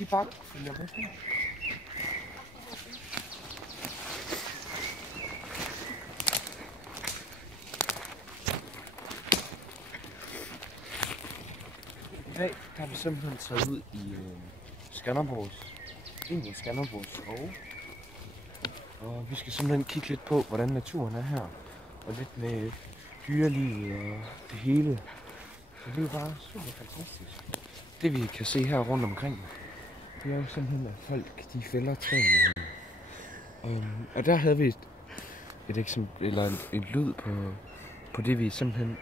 I bare følger med her. I dag har vi simpelthen taget ud i Skanderborgs skove. Og vi skal simpelthen kigge lidt på, hvordan naturen er her. Og lidt med dyrelivet og det hele. Så det er jo bare super fantastisk. Det vi kan se her rundt omkring, det er jo simpelthen, at folk de fælder træerne. Og der havde vi et eksempel, eller en lyd på det vi simpelthen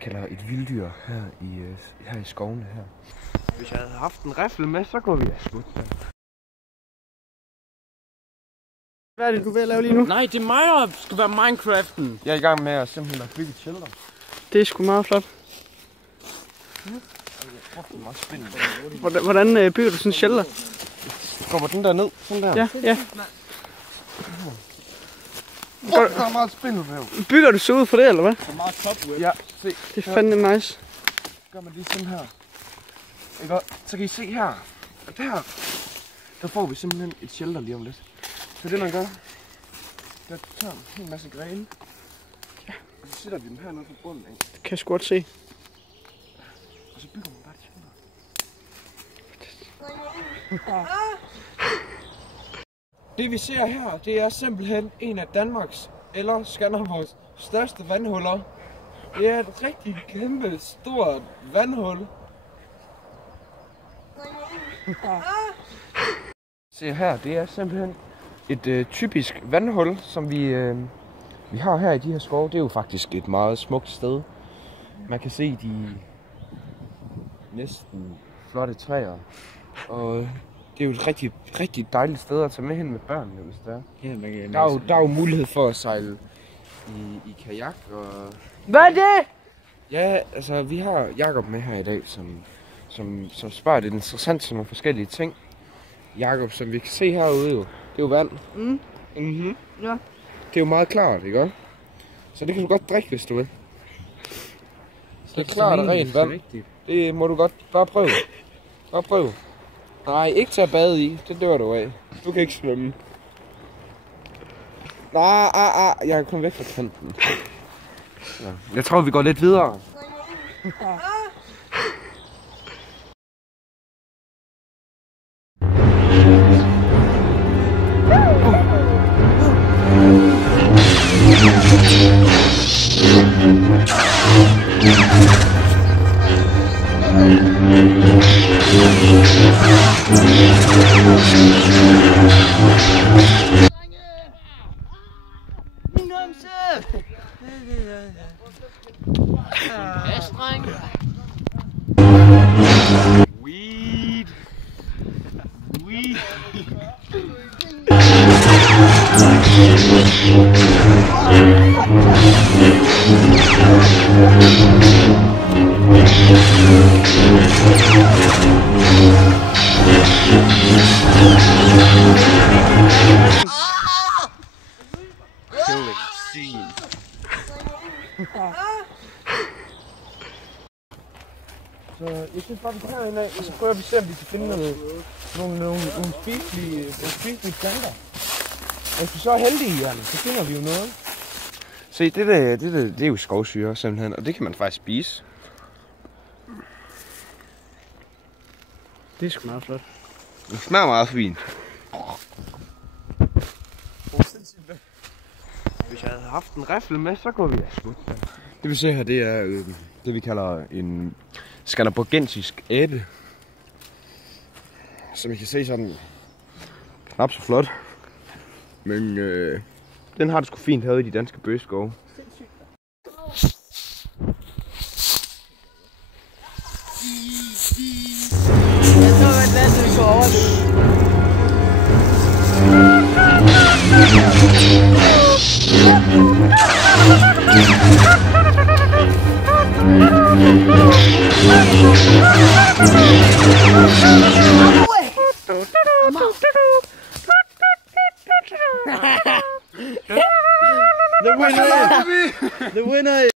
kalder et vilddyr her i skovene her. Hvis jeg havde haft en rifle med, så kunne vi have skudt den. Hvad er det, du vil lave lige nu? Nej, det er mig, der skal være Minecraften. Jeg er i gang med at simpelthen at bygge et shelter. Det er sgu meget flot. Hvordan bygger du sådan en shelter? Kommer den der ned? Sådan der? Ja, ja. Der er meget spindelvæv. Bygger du så ud for det, eller hvad? Det er meget top. Ja, se. Det er fandme nice. Så gør man lige sådan her. Ikke? Så kan I se her. Og der får vi simpelthen et shelter lige om lidt. Så det man gør, der tager en hel masse grene. Ja. Og så sætter vi dem hernede på bunden af. Det kan jeg sgu godt se. Og så bygger man bare et shelter. Det vi ser her, det er simpelthen en af Danmarks eller Skanderborgs største vandhuller. Det er et rigtig kæmpe stort vandhul. Se her, det er simpelthen et typisk vandhul, som vi har her i de her skove. Det er jo faktisk et meget smukt sted. Man kan se de næsten flotte træer. Og det er jo et rigtig, rigtig dejligt sted at tage med hen med børnene, hvis det er. Der er jo mulighed for at sejle i kajak og... Hvad er det? Ja, altså vi har Jakob med her i dag, som spørger lidt interessant til nogle forskellige ting. Jakob, som vi kan se herude jo, det er jo vand. Ja. Det er jo meget klart, ikke også? Så det kan du godt drikke, hvis du vil. Det er klart og rent vand. Det må du godt bare prøve. Bare prøve. Nej, ikke til at bade i. Det dør du af. Du kan ikke svømme. Nej, jeg kan komme væk fra kanten. Ja. Jeg tror, vi går lidt videre. Min numse! Pas, dreng! Weed. Killing scene. Så jeg synes bare, vi tager en af, og så prøver vi at se, om vi kan finde nogle spiselige planter. Og hvis vi så er heldige, Jørgen, så finder vi jo noget. Se, det er jo skovsyre simpelthen, og det kan man faktisk spise. Det er sgu meget flot. Det smager meget fint. Hvis jeg havde haft en rifle med, så kunne vi have skudt den. Det vi ser her, det er det vi kalder en skanderborgensisk abe. Som I kan se sådan knap så flot. Men den har det sgu fint herude i de danske bøgeskove. Jeg tror, at landet går over det. The winner is